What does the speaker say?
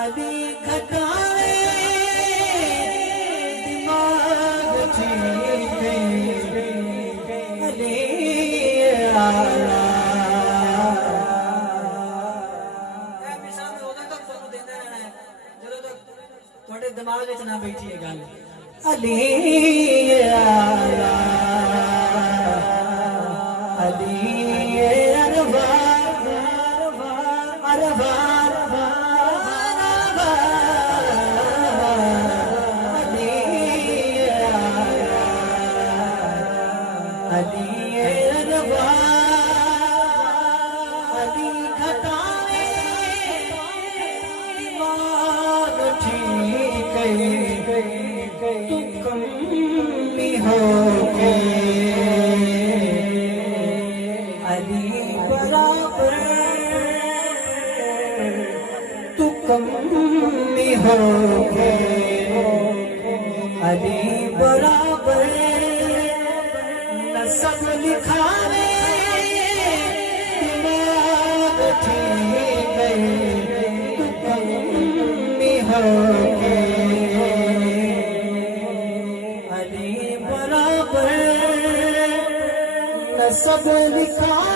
अली घटाए दिमाग ठीक अली आला थोड़े दिमाग विच ना बैठी है गल अली आला अली अरबा अरबा अली बराबर नसब लिखावे दिमाग ठीक तू कमी होके अली बराबर नसब लिखा